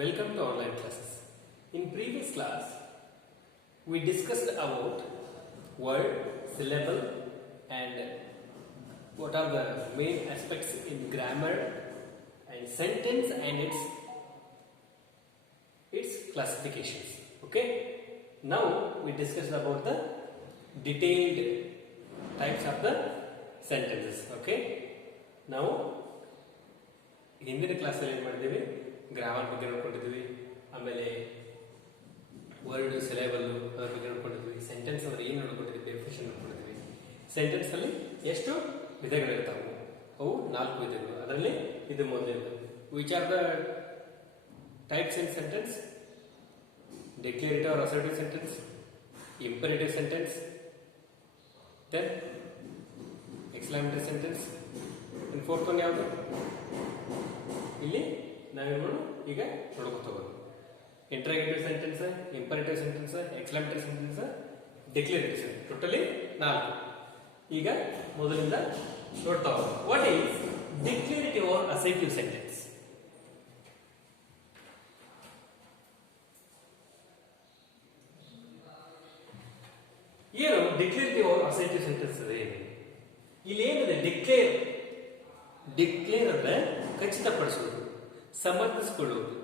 Welcome to online classes. In previous class, we discussed about word, syllable, and what are the main aspects in grammar and sentence and its classifications. Okay. Now we discussed about the detailed types of the sentences. Okay. Now ಹಿಂದಿನ ಕ್ಲಾಸಲ್ಲಿ ಏನು ಮಾಡಿದ್ದೀವಿ, grammar ಬಗ್ಗೆ ನೋಡ್ಕೊಂಡಿದ್ವಿ, ಆಮೇಲೆ word syllable ಅದರ ಬಗ್ಗೆ ನೋಡ್ಕೊಂಡಿದ್ವಿ, sentence ಅಂದ್ರೆ ಏನು ನೋಡ್ಕೊಂಡಿದ್ವಿ, ಡೆಫಿನಿಷನ್ ನೋಡ್ಕೊಂಡಿದ್ವಿ. ಸೆಂಟೆನ್ಸ್ ಅಲ್ಲಿ ಎಷ್ಟು ವಿಧಗಳಿರ್ತಾವೆ, ಅವು 4 ವಿಧಗಳು. ಅದರಲ್ಲಿ ಇದು ಮೊದಲನೇದು. Which are the types in sentence? Declarative or assertive sentence, imperative sentence, then exclamatory sentence. In fourth one ಯಾವುದು? ಇಲ್ಲಿ ನಾವೇನು ಈಗ ನೋಡ್ಕೋತೋಗೋದು. Interrogative sentence, imperative sentence, exclamatory sentence, declarative sentence. Totally 4. ಈಗ ಮೊದಲಿಂದ ನೋಡ್ತಾ ಹೋಗೋದು. What is declarative or assertive sentence? ಏನು ಡಿಕ್ಲೇರೇಟಿವ್ ಆರ್ ಅಸರ್ಟಿವ್ ಸೆಂಟೆನ್ಸ್ ಇದೆ? ಇಲ್ಲಿ ಏನಿದೆ? ಡಿಕ್ಲೇರ್ ಅಂದ್ರೆ ಖಚಿತಪಡಿಸುವುದು, ಸಮರ್ಥಿಸಿಕೊಳ್ಳುವುದು,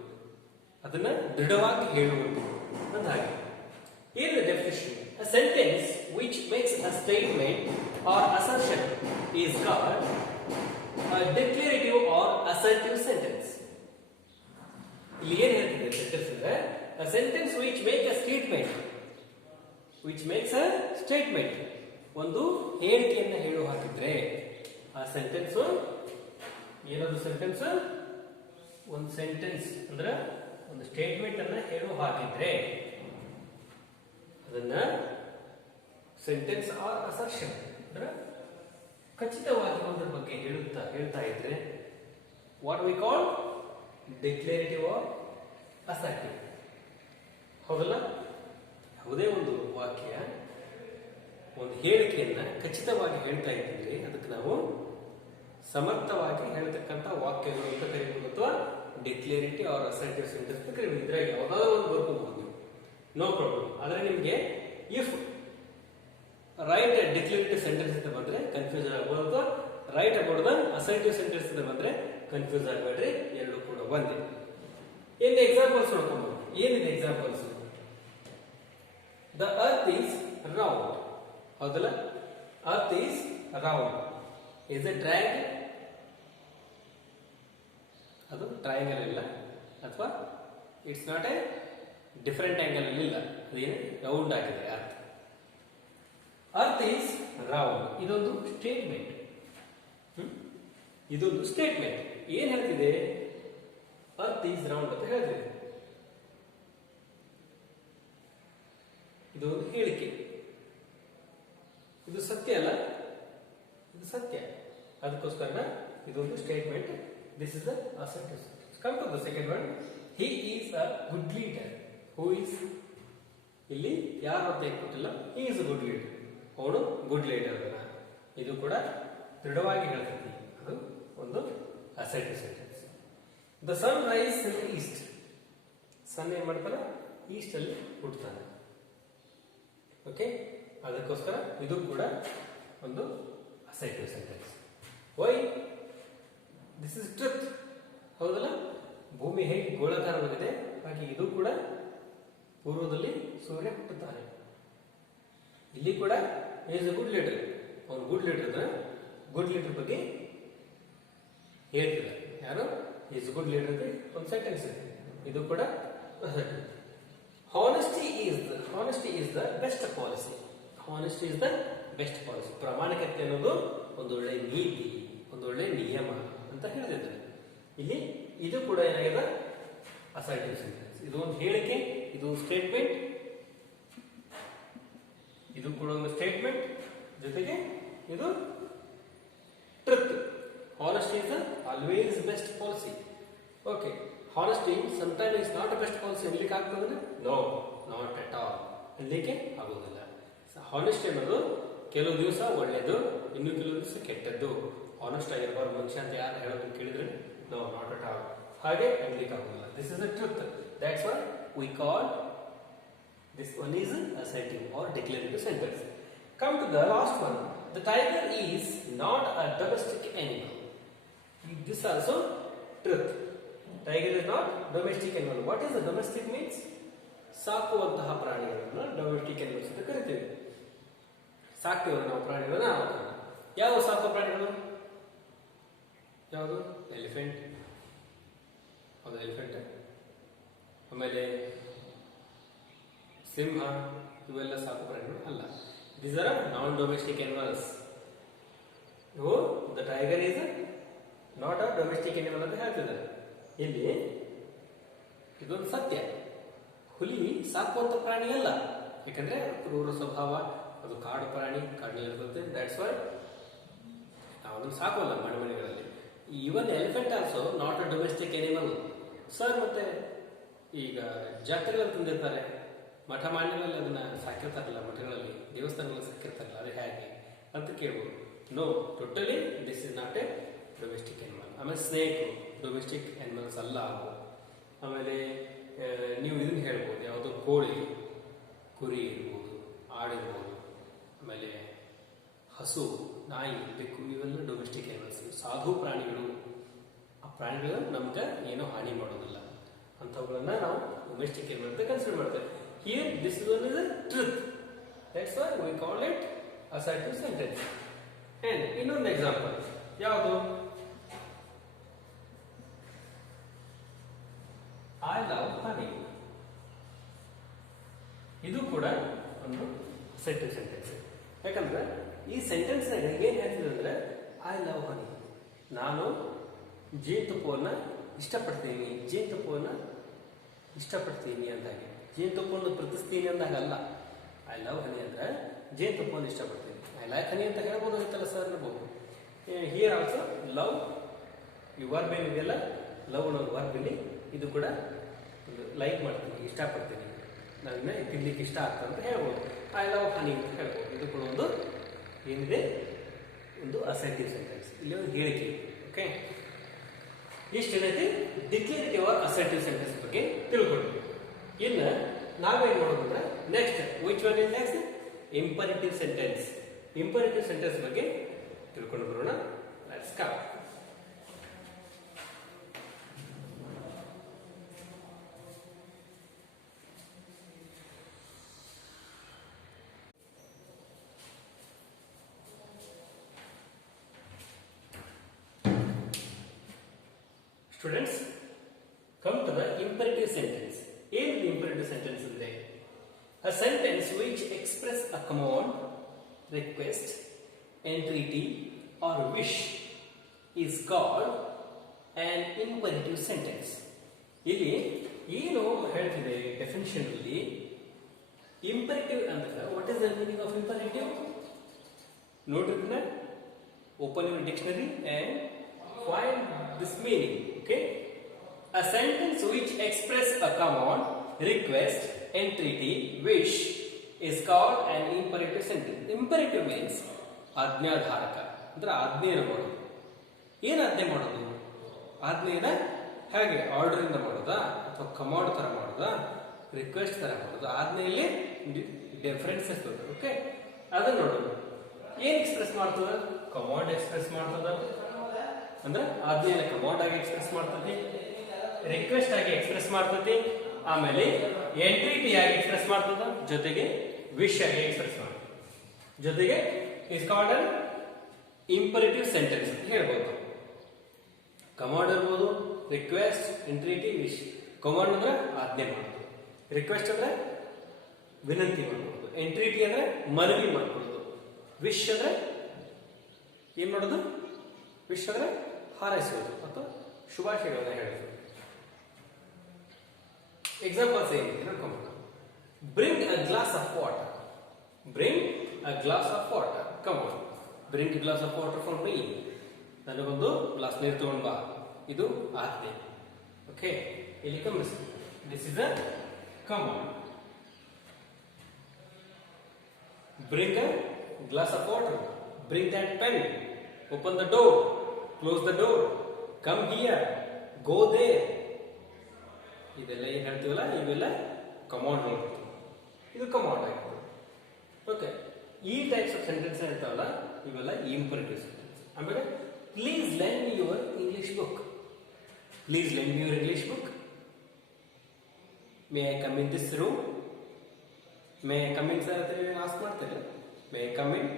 ಅದನ್ನ ದೃಢವಾಗಿ ಹೇಳುವುದು ಅಂತ. ಹಾಗೆ ಏನಿದೆ definition? A sentence which makes a statement or assertion is called a declarative or assertive sentence. ಇಲ್ಲಿ ಏನು ಹೇಳ್ತಿದೆ ಸೆಂಟೆನ್ಸ್ ಅಂದ್ರೆ, a sentence which makes a statement, ಒಂದು ಹೇಳಿಕೆಯನ್ನು ಹೇಳುವ ಹಾಕಿದ್ರೆ ಆ ಸೆಂಟೆನ್ಸ್ ಏನದು? ಸೆಂಟೆನ್ಸ್ ಒಂದು ಸೆಂಟೆನ್ಸ್ ಅಂದ್ರೆ ಒಂದು ಸ್ಟೇಟ್ಮೆಂಟ್ ಅನ್ನ ಹೇಳುವ ಹಾಕಿದ್ರೆ ಅದನ್ನ ಸೆಂಟೆನ್ಸ್ ಆರ್ ಅಸರ್ಷನ್ ಅಂದ್ರೆ ಖಚಿತವಾಗಿ ಒಂದರ ಬಗ್ಗೆ ಹೇಳ್ತಾ ಇದ್ರೆ what we call declarative or assertive. ಹೌದಲ್ಲ? ಯಾವುದೇ ಒಂದು ವಾಕ್ಯ, ಒಂದು ಹೇಳಿಕೆಯನ್ನ ಖಚಿತವಾಗಿ ಹೇಳ್ತಾ ಇದ್ದರೆ ಅದಕ್ಕೆ ನಾವು ಸಮರ್ಥವಾಗಿ ಹೇಳ್ತಕ್ಕಂಥ ವಾಕ್ಯಗಳು ಅಂತ ಕರೀಬಹುದು, ಅಥವಾ ಡಿಕ್ಲೇರೇಟಿವ್ ಆರ್ ಅಸರ್ಟಿವ್ ಸೆಂಟೆನ್ಸ್ ಅಂತ ಕರೀಬಹುದು. ಇದ್ರಾಗ ಯಾವುದಾದ್ರು ಒಂದು ಬರ್ಕೋಬಹುದು ನೀವು, ನೋ ಪ್ರಾಬ್ಲಮ್. ಆದರೆ ನಿಮಗೆ ಇಫ್ ರೈಟ್ ಡಿಕ್ಲೇರೇಟಿವ್ ಸೆಂಟೆನ್ಸ್ ಅಂತ ಬಂದ್ರೆ ಕನ್ಫ್ಯೂಸ್ ಆಗಬಹುದು, ಅಥವಾ write about the assertive sentence ಅಂತ ಬಂದ್ರೆ ಕನ್ಫ್ಯೂಸ್ ಆಗಬೇಡ್ರಿ, ಎರಡು ಕೂಡ ಒಂದೇ. ಏನು ಎಕ್ಸಾಂಪಲ್ಸ್ ನೋಡ್ಕೊಬಹುದು? ಏನಿದೆ examples? The earth is round. ಹೌದಲ್ಲ? Earth is round. Is a triangle? ಅದು ಟ್ರಯಾಂಗಲ್ ಇಲ್ಲ, ಅಥವಾ it's not a different angle ಅಲ್ಲಿ ಇಲ್ಲ, ಅದೇನು ರೌಂಡ್ ಆಗಿದೆ ಅರ್ತ್. Earth is round. ಇದೊಂದು ಸ್ಟೇಟ್ಮೆಂಟ್. ಇದೊಂದು ಸ್ಟೇಟ್ಮೆಂಟ್ ಏನ್ ಹೇಳ್ತಿದೆ? ಅರ್ತ್ ಈಸ್ ರೌಂಡ್ ಅಂತ ಹೇಳ್ತಿದೆ. ಇದೊಂದು ಹೇಳಿಕೆ. ಇದು ಸತ್ಯ ಅಲ್ಲ? ಇದು ಸತ್ಯ. ಅದಕ್ಕೋಸ್ಕರ ಇದೊಂದು statement. This is the assertive sentence. Come to the second one. He is a good leader. Who is? ಇಲ್ಲಿ ಯಾರು ಅಂತ ಕೊಟ್ಟಿಲ್ಲ. He is a good leader. ಅವನು ಗುಡ್ ಲೀಡರ್ ಅಲ್ಲ. ಇದು ಕೂಡ ದೃಢವಾಗಿ ಹೇಳ್ತೈತಿ. ಅದು ಒಂದು assertive sentence. The sun rise in east. Sun ಏನ್ ಮಾಡ್ತಾನೆ? ಈಸ್ಟ್ ಅಲ್ಲಿ ಹುಟ್ಟುತ್ತಾನೆ. ಓಕೆ, ಅದಕ್ಕೋಸ್ಕರ ಇದು ಕೂಡ ಒಂದು assertive sentence. Why? This is truth. ಹೌದಲ್ಲ? ಭೂಮಿ ಹೇಗೆ ಗೋಳಾಕಾರವಾಗಿದೆ ಹಾಗೆ ಇದು ಕೂಡ ಪೂರ್ವದಲ್ಲಿ ಸೂರ್ಯ ಹುಟ್ಟುತ್ತಾನೆ. ಇಲ್ಲಿ ಕೂಡ ಈಸ್ ಅ ಗುಡ್ ಲೀಡರ್. ಅವನು ಗುಡ್ ಲೀಡರ್ ಅಂದ್ರೆ ಗುಡ್ ಲೀಡರ್ ಬಗ್ಗೆ ಹೇಳ್ತಿದ್ದಾರೆ. ಯಾರು? ಈಸ್ ಗುಡ್ ಲೀಡರ್ ಅಂತ ಒಂದು ಸೆಂಟೆನ್ಸ್ ಇದೆ. ಇದು ಕೂಡ honesty is the best policy. Honesty is the best policy. ಪ್ರಾಮಾಣಿಕತೆ ಅನ್ನೋದು ಒಂದೊಳ್ಳೆ ನೀತಿ, ಒಂದೊಳ್ಳೆ ನಿಯಮ ಅಂತ ಹೇಳ್ತಿದ್ದಾರೆ. ಇಲ್ಲಿ ಇದು ಕೂಡ ಏನಾಗಿದೆ? Assertive sentence. ಇದು ಒಂದು ಹೇಳಿಕೆ, ಇದು ಸ್ಟೇಟ್ಮೆಂಟ್. ಇದು ಕೂಡ ಒಂದು ಸ್ಟೇಟ್ಮೆಂಟ್, ಜೊತೆಗೆ ಇದು truth. Honesty is always best policy. Okay, honesty sometime is not a best policy ಅನ್ಲಿಕ್ಕೆ ಆಗ್ತದೆ? ನೋ, ನಾಟ್ ಅಟ್ ಆಲ್ ಅನ್ಲಿಕ್ಕೆ ಆಗೋದಿಲ್ಲ. ಹಾನೆಸ್ಟಿ ಅನ್ನೋದು ಕೆಲವು ದಿವಸ ಒಳ್ಳೆಯದು, ಇನ್ನು ಕೆಲವು ದಿವಸ ಕೆಟ್ಟದ್ದು. ಹಾನೆಸ್ಟ್ ಆಗಿರಬಾರ್ದು ಮನುಷ್ಯ ಅಂತ ಯಾರು ಹೇಳೋದನ್ನು ಕೇಳಿದ್ರೆ ನೋ, ನಾಟ್ ಅಟ್ ಆಲ್. ಹಾಗೆ ಅಡ್ಲಿಕ್ಕೆ ಆಗೋದಿಲ್ಲ. This is the truth. That's why we call this one is assertive or declarative sentence. Come to the last one. The tiger is not a domestic animal. This also truth. Tiger is not domestic animal. What is the domestic means? ಸಾಕುವಂತಹ ಪ್ರಾಣಿಗಳನ್ನು domestic animals ಅಂತ ಕರಿತೀವಿ. ಸಾಕ್ತೇವೆ ನಾವು ಪ್ರಾಣಿಗಳನ್ನ. ಯಾವ ಸಾಕುವ ಪ್ರಾಣಿಗಳು? ಯಾವುದು? ಎಲಿಫೆಂಟ್. ಹೌದು, ಎಲಿಫೆಂಟ್. ಆಮೇಲೆ ಸಿಂಹ, ಇವೆಲ್ಲ ಸಾಕು ಪ್ರಾಣಿಗಳು ಅಲ್ಲ. These are non domestic animals. The tiger is not a domestic animal ಅಂತ ಹೇಳ್ತಿದ್ದಾರೆ. ಇಲ್ಲಿ ಇದೊಂದು ಸತ್ಯ. ಹುಲಿ ಸಾಕುವಂತ ಪ್ರಾಣಿ ಅಲ್ಲ. ಯಾಕಂದ್ರೆ ಕ್ರೂರ ಸ್ವಭಾವ, ಅದು ಕಾಡು ಪ್ರಾಣಿ, ಕಾಡಿನಲ್ಲಿರುತ್ತೆ. ದಟ್ಸ್ ವೈ ನಾವು ಅದನ್ನು ಸಾಕೋಲ್ಲ ಮನೆಗಳಲ್ಲಿ. Even elephant also not a domestic animal sir. ಮತ್ತೆ ಈಗ ಜಾತ್ರೆಗಳಲ್ಲಿ ತಂದಿರ್ತಾರೆ, ಮಠ ಮಾನ್ಯಗಳಲ್ಲಿ ಅದನ್ನ ಸಾಕಿರ್ತಾರಲ್ಲ, ಮಠಗಳಲ್ಲಿ ದೇವಸ್ಥಾನಗಳಲ್ಲಿ ಸಾಕಿರ್ತಾರಲ್ಲ, ಅದು ಹೇಗೆ ಅಂತ ಕೇಳ್ಬೋದು. No, totally this is not a domestic animal. ಆಮೇಲೆ ಸ್ನೇಕ್ ಡೊಮೆಸ್ಟಿಕ್ ಅನಿಮಲ್ಸ್ ಅಲ್ಲ ಅವು. ಆಮೇಲೆ ನೀವು ಇದನ್ನ ಹೇಳ್ಬೋದು, ಯಾವುದು? ಕೋಳಿ, ಕುರಿ ಇರ್ಬೋದು, ಆಡಿರ್ಬೋದು, ಆಮೇಲೆ ಹಸು, ನಾಯಿ, ಬೆಕ್ಕು, ಇವೆಲ್ಲ ಡೊಮೆಸ್ಟಿಕ್ ಅನಿಮಲ್ಸ್, ಸಾಧು ಪ್ರಾಣಿಗಳು. ಆ ಪ್ರಾಣಿಗಳು ನಮ್ಗೆ ಏನೋ ಹಾನಿ ಮಾಡೋದಿಲ್ಲ. ಅಂಥವುಗಳನ್ನ ನಾವು ಡೊಮೆಸ್ಟಿಕ್ ಅನಿಮಲ್ ಅಂತ ಕನ್ಸಿಡರ್ ಮಾಡ್ತೇವೆ. Here this is one is a truth. That's why we call it assertive sentence. And ಇನ್ನೊಂದು ಎಕ್ಸಾಂಪಲ್ ಯಾವುದು? ಐ ಲವ್ ಹನಿ. ಇದು ಕೂಡ ಒಂದು ಅಸರ್ಟಿವ್ ಸೆಂಟೆನ್ಸ್. ಯಾಕಂದ್ರೆ ಈ ಸೆಂಟೆನ್ಸ್ ಏನ್ ಹೇಳ್ತಿದೆ ಅಂದ್ರೆ, ಐ ಲವ್ ಹನಿ, ನಾನು ಜೇನುತುಪ್ಪವನ್ನ ಇಷ್ಟಪಡ್ತೀನಿ, ಜೇನುತುಪ್ಪವನ್ನ ಇಷ್ಟಪಡ್ತೀನಿ ಅಂದಾಗೆ. ಜೇನುತುಪ್ಪವನ್ನು ಪ್ರೀತಿಸ್ತೀನಿ ಅಂದಾಗ ಅಲ್ಲ. ಐ ಲವ್ ಹನಿ ಅಂದ್ರೆ ಜೇನುತುಪ್ಪವನ್ನು ಇಷ್ಟಪಡ್ತೀನಿ. ಐ ಲೈಕ್ ಹನಿ ಅಂತ ಹೇಳ್ಬೋದಾಗಿತ್ತಲ್ಲ ಸರ್ ಅನ್ಬೋದು. ಹಿಯರ್ ಆಲ್ಸೋ ಲವ್, ಈ ವರ್ಬ್ ಏನಿದೆಯಲ್ಲ, ಲವ್ ಅನ್ನೋದು ವರ್ಬ್ ಇಲ್ಲಿ, ಇದು ಕೂಡ ಲೈಕ್ ಮಾಡ್ತೀನಿ, ಇಷ್ಟಪಡ್ತೀನಿ, ನನ್ನ ತಿನ್ಲಿಕ್ಕೆ ಇಷ್ಟ ಆಗ್ತದೆ ಅಂತ ಹೇಳ್ಬೋದು. ಐ ಲವ್ ಹನಿ ಅಂತ ಹೇಳ್ಬೋದು. ಇದು ಕೂಡ ಒಂದು ಏನಿದೆ, ಒಂದು ಅಸರ್ಟಿವ್ ಸೆಂಟೆನ್ಸ್. ಇಲ್ಲಿ ಒಂದು ಹೇಳಿಕೆ. ಓಕೆ, ಇಷ್ಟೇನೈತಿ ಡಿಕ್ಲೇರೇಟಿವ್ ಆರ್ ಅಸರ್ಟಿವ್ ಸೆಂಟೆನ್ಸ್ ಬಗ್ಗೆ ತಿಳ್ಕೊಂಡ್ವಿ. ಇನ್ನು ನಾವೇನ್ ಮಾಡೋದು ಅಂದ್ರೆ next which one is next? Imperative sentence. Imperative sentence ಬಗ್ಗೆ ತಿಳ್ಕೊಂಡು ಬರೋಣ. Let's come. Students, come to the imperative sentence. ಏನು imperative sentence ಅಂದ್ರೆ? A sentence which express a command, request, entreaty or wish is called an imperative sentence. ಇಲ್ಲಿ ಏನು ಹೇಳ್ತಿದೆ definition ಅಲ್ಲಿ? Imperative ಅಂದ್ರೆ what is the meaning of imperative? ನೋಡ್ರಿ, open your dictionary and find this meaning. Okay, a sentence which express a command, request, entreaty, wish is called an imperative sentence. Imperative means ಆಜ್ಞಾಧಾರಕ ಅಂದ್ರೆ ಆಜ್ಞೆಯನ್ನು ಮಾಡೋದು. ಏನು ಆಜ್ಞೆ ಮಾಡೋದು? ಆಜ್ಞೆನ ಹೇಗೆ order ಇಂದ ಮಾಡೋದಾ, ಅಥವಾ ಕಮಾಂಡ್ ತರ ಮಾಡೋದಾ, ರಿಕ್ವೆಸ್ಟ್ ತರ ಮಾಡೋದು? ಆಜ್ಞೆಯಲ್ಲಿ ಡಿಫರೆನ್ಸ್ ಇರ್ತದೆ. ಓಕೆ, ಅದನ್ನ ನೋಡೋಣ. ಏನ್ ಎಕ್ಸ್ಪ್ರೆಸ್ ಮಾಡ್ತದ? ಕಮಾಂಡ್ ಎಕ್ಸ್ಪ್ರೆಸ್ ಮಾಡ್ತದ ಅಂದ್ರೆ ಆಜ್ಞೆಯನ್ನು ಕಮಾಂಡ್ ಆಗಿ ಎಕ್ಸ್ಪ್ರೆಸ್ ಮಾಡ್ತದೆ, ರಿಕ್ವೆಸ್ಟ್ ಆಗಿ ಎಕ್ಸ್ಪ್ರೆಸ್ ಮಾಡ್ತದೆ, ಆಮೇಲೆ ಎಂಟ್ರಿಟಿ ಆಗಿ ಎಕ್ಸ್ಪ್ರೆಸ್ ಮಾಡ್ತದ, ಜೊತೆಗೆ ವಿಶ್ ಆಗಿ ಎಕ್ಸ್ಪ್ರೆಸ್ ಮಾಡ್ತದೆ. ಜೊತೆಗೆ is called an imperative sentence ಅಂತ ಹೇಳ್ಬೋದು. ಕಮಾಂಡ್ ಇರ್ಬೋದು, ರಿಕ್ವೆಸ್ಟ್, ಎಂಟ್ರಿಟಿ, ವಿಶ್. ಕಮಾಂಡ್ ಅಂದ್ರೆ ಆಜ್ಞೆ ಮಾಡೋದು, ರಿಕ್ವೆಸ್ಟ್ ಅಂದ್ರೆ ವಿನಂತಿ ಮಾಡ್ಕೊಳ್ಳೋದು, ಎಂಟ್ರಿಟಿ ಅಂದ್ರೆ ಮನವಿ ಮಾಡ್ಕೊಳ್ಳೋದು, ವಿಶ್ ಅಂದ್ರೆ ಏನ್ ಮಾಡೋದು? ವಿಶ್ ಅಂದ್ರೆ ಹಾರೈಸೋದು ಅಥವಾ ಶುಭಾಶಯಗಳನ್ನ ಹೇಳೋದು. ಎಕ್ಸಾಂಪಲ್ಸ್ ಏನಿದೆ ನೋಡ್ಕೊಂಬ. Bring a glass of water. Bring a glass of water. Come on, bring glass of water for me. ನನಗೊಂದು ಗ್ಲಾಸ್ ನೀರು ತಗೊಂಡ್ ಬಾ. ಇದು ಆಜ್ಞೆ. ಓಕೆ, ಇಲ್ಲಿ ಗಮನಿಸಿ, this is a command. Bring a glass of water. Bring that pen. Open the door, close the door, come here, go there. ಇದೆಲ್ಲ ಏನು ಹೇಳ್ತೀವಲ್ಲ ಇವೆಲ್ಲ ಕಮಾಂಡ್ ಆಗಿರ್ತವೆ. ಇದು ಕಮಾಂಡ್ ಆಗಿರ್ತದೆ. ಓಕೆ, ಈ ಟೈಪ್ಸ್ ಆಫ್ ಸೆಂಟೆನ್ಸ್ ಹೇಳ್ತಾವಲ್ಲ ಇವೆಲ್ಲ ಇಂಪರೇಟಿವ್ ಸೆಂಟೆನ್ಸ್. ಆಮೇಲೆ please lend me your English book. Please lend me your English book. May I come in this room. May I come in sir ಅಂತ ನೀವು ask ಮಾಡ್ತೀರಿ. May I come in.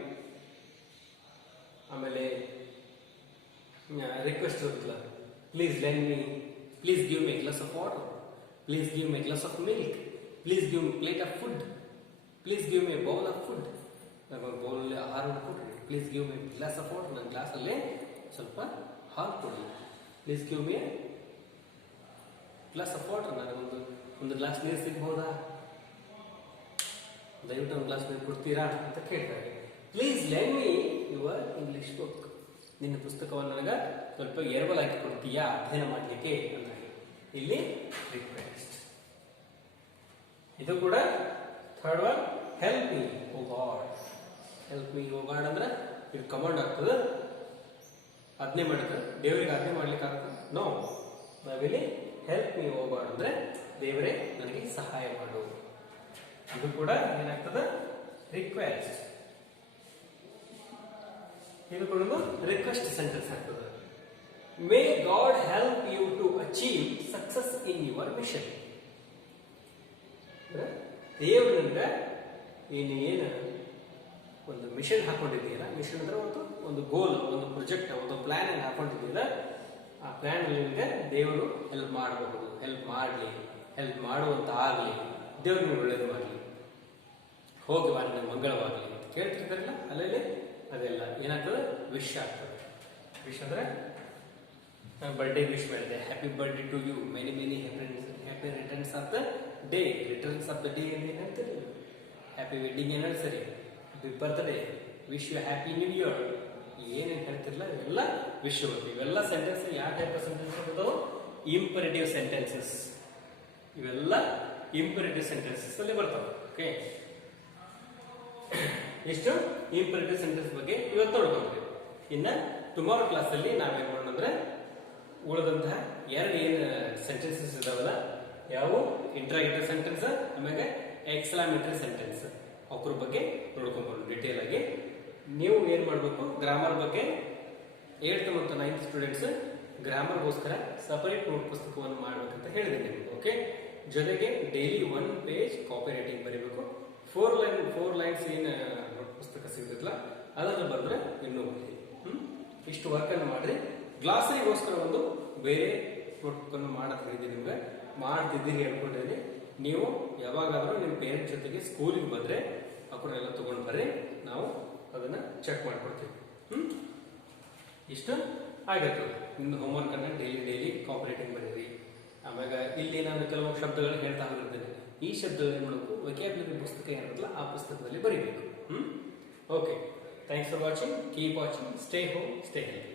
ಆಮೇಲೆ request ಇರುತ್ತಲ್ಲ, please lend me, please give me glass of water, please give me glass of milk, please give me plate of food, please give me bowl of food. ಬೌಲಲ್ಲಿ ಆಹಾರ ಕೊಡ್ರಿ. Please give me glass of water, ನನ್ನ ಗ್ಲಾಸಲ್ಲಿ ಸ್ವಲ್ಪ ಹಾಲು ಕೊಡಿ. Please give me glass of water, ನನಗೆ ಒಂದು glass ನೀರು ಸಿಗ್ಬೋದಾ, ದಯವಿಟ್ಟು ಒಂದು ಗ್ಲಾಸ್ ನೀರು ಕೊಡ್ತೀರಾ ಅಂತ ಕೇಳ್ತಾರೆ. Please lend me your English book. ನಿನ್ನ ಪುಸ್ತಕವನ್ನು ನನಗೆ ಸ್ವಲ್ಪ ಎರವಲ್ ಹಾಕಿ ಕೊಡ್ತೀಯಾ ಅಧ್ಯಯನ ಮಾಡಲಿಕ್ಕೆ ಅಂತ ಇಲ್ಲಿ ರಿಕ್ವೆಸ್ಟ್. ಇದು ಕೂಡ ಥರ್ಡ್ ಒನ್, ಹೆಲ್ಪ್ ಮೀ ಓ ಗಾಡ್. ಹೆಲ್ಪ್ ಮೀ ಓ ಗಾಡ್ ಅಂದ್ರೆ ಇದು ಕಮಾಂಡ್ ಆಗ್ತದೆ, ಆಜ್ಞೆ ಮಾಡ್ತದೆ. ದೇವರಿಗೆ ಆಜ್ಞೆ ಮಾಡ್ಲಿಕ್ಕೆ ಆಗ್ತದೆ? ನೋ. ನಾವಿಲ್ಲಿ ಹೆಲ್ಪ್ ಮೀ ಓ ಗಾಡ್ ಅಂದ್ರೆ ದೇವರೇ ನನಗೆ ಸಹಾಯ ಮಾಡು. ಇದು ಕೂಡ ಏನಾಗ್ತದೆ? ರಿಕ್ವೆಸ್ಟ್. ಇದು ಕೂಡ ಒಂದು ರಿಕ್ವೆಸ್ಟ್ ಸೆಂಟೆನ್ಸ್ ಆಗ್ತದೆ. May God help you to achieve success in your mission. ದೇವರು ನನಗೆ ಏನು ಒಂದು ಮಿಷನ್ ಹಾಕೊಂಡಿದ್ದೀರಾ, ಮಿಷನ್ ಅಂದ್ರೆ ಒಂದು ಗೋಲ್, ಒಂದು ಪ್ರಾಜೆಕ್ಟ್, ಒಂದು ಪ್ಲಾನ್ ಅನ್ನು ಹಾಕೊಂಡಿದ್ದೀರಾ, ಆ ಪ್ಲಾನ್ ನಿಮಗೆ ದೇವರು ಹೆಲ್ಪ್ ಮಾಡಬಹುದು, ಹೆಲ್ಪ್ ಮಾಡಲಿ, ಹೆಲ್ಪ್ ಮಾಡುವಂತ ಆಗಲಿ, ದೇವರು ನಿಮ್ಗೆ ಒಳ್ಳೇದು ಮಾಡಲಿ, ಹೋಗಿ ನಿಮಗೆ ಮಂಗಳವಾಗಲಿ ಅಂತ ಕೇಳ್ತಿರ್ತಾರಲ್ಲ, ಅಲ್ಲಲ್ಲಿ ಅದೆಲ್ಲ ಏನಾಗ್ತದೆ? ವಿಶ್ ಆಗ್ತದೆ. ವಿಶ್ ಅಂದ್ರೆ ಬರ್ಡೇ ವಿಶ್ ಮಾಡಿದೆ, happy birthday to you, many many happy returns of the day. Returns of the day ಏನು ಹೇಳ್ತೀರಿ? Happy wedding anniversary, happy birthday, wish you happy new year, ಏನೇನು ಹೇಳ್ತಿರಲ್ಲ ಇವೆಲ್ಲ ವಿಶ್ ಬರ್ತವೆ. ಇವೆಲ್ಲ ಸೆಂಟೆನ್ಸ್ ಯಾವ ಟೈಪ್ ಆಫ್ ಸೆಂಟೆನ್ಸ್ ಬರ್ತಾವೆ? Imperative sentences. ಇವೆಲ್ಲ ಇಂಪರೇಟಿವ್ ಸೆಂಟೆನ್ಸಸ್ ಅಲ್ಲಿ ಬರ್ತಾವೆ. ಓಕೆ, ಎಷ್ಟು ಇಂಪರೇಟಿವ್ ಸೆಂಟೆನ್ಸ್ ಬಗ್ಗೆ ಇವತ್ತು ನೋಡ್ಕೊಂಡ್ವಿ. ಇನ್ನ ಟುಮಾರೋ ಕ್ಲಾಸ್ ಅಲ್ಲಿ ನಾವೇನ್ ಮಾಡೋಣ ಅಂದ್ರೆ ಉಳಿದಂತಹ ಎರಡು ಏನು ಸೆಂಟೆನ್ಸಸ್ ಇದಾವಲ್ಲ, ಯಾವ ಇಂಟ್ರಾಗೇಟಿವ್ ಸೆಂಟೆನ್ಸ್ ಆಮೇಲೆ ಎಕ್ಸ್ಕ್ಲಾಮೇಟರಿ ಸೆಂಟೆನ್ಸ್, ಅವ್ರ ಬಗ್ಗೆ ನೋಡ್ಕೊಂಡ್ಬರೋಣ ಡೀಟೇಲ್ ಆಗಿ. ನೀವು ಏನ್ ಮಾಡ್ಬೇಕು? ಗ್ರಾಮರ್ ಬಗ್ಗೆ 8th ಮತ್ತು 9th ಸ್ಟೂಡೆಂಟ್ಸ್ ಗ್ರಾಮರ್ಗೋಸ್ಕರ ಸಪರೇಟ್ ನೋಟ್ ಪುಸ್ತಕವನ್ನು ಮಾಡ್ಬೇಕಂತ ಹೇಳಿದೆ ನಿಮ್ಗೆ. ಓಕೆ, ಜೊತೆಗೆ ಡೈಲಿ 1 ಪೇಜ್ ಕಾಪಿ ರೈಟಿಂಗ್ ಬರೀಬೇಕು. 4 ಲೈನ್ಸ್ ಏನು ನೋಟ್ ಪುಸ್ತಕ ಸಿಗುತ್ತಲ್ಲ ಅದನ್ನು ಬರೆದ್ರೆ ಇನ್ನೂ ಒಳ್ಳೆ. ಇಷ್ಟು ವರ್ಕ್ ಅನ್ನು ಮಾಡ್ರಿ. ಗ್ಲಾಸರಿಗೋಸ್ಕರ ಒಂದು ಬೇರೆ ನೋಟ್ ಬುಕ್ ಮಾಡಕ್ ಹೇಳಿದ್ದೀನಿ ನಿಮ್ಗೆ, ಮಾಡ್ತಿದ್ದೀನಿ ಹೇಳ್ಕೊಂಡಿದ್ದೀನಿ. ನೀವು ಯಾವಾಗಾದ್ರೂ ನಿಮ್ಮ ಪೇರೆಂಟ್ಸ್ ಜೊತೆಗೆ ಸ್ಕೂಲಿಗೆ ಬಂದ್ರೆ ಅಕ್ಕನೆಲ್ಲ ತಗೊಂಡು ಬರ್ರಿ, ನಾವು ಅದನ್ನ ಚೆಕ್ ಮಾಡ್ಕೊಡ್ತೀವಿ. ಇಷ್ಟು ಆಗಿರ್ತದೆ. ನಿಮ್ದು ಹೋಮ್ವರ್ಕ್ ಅನ್ನ ಡೈಲಿ ಕಾಪರೇಟಿಂಗ್ ಬರೀರಿ. ಆಮ್ಯಾಗ ಇಲ್ಲಿ ನಾನು ಕೆಲವು ಶಬ್ದಗಳು ಹೇಳ್ತಾ ಹೋಗಿರ್ತೇನೆ. ಈ ಶಬ್ದಗಳು ಏನ್ ಮಾಡಬೇಕು? ವೊಕ್ಯಾಬ್ಯುಲರಿ ಪುಸ್ತಕ ಏನಿರುತ್ತಲ್ಲ ಆ ಪುಸ್ತಕದಲ್ಲಿ ಬರೀಬೇಕು. Okay, thanks for watching. Keep watching. Stay home, stay healthy.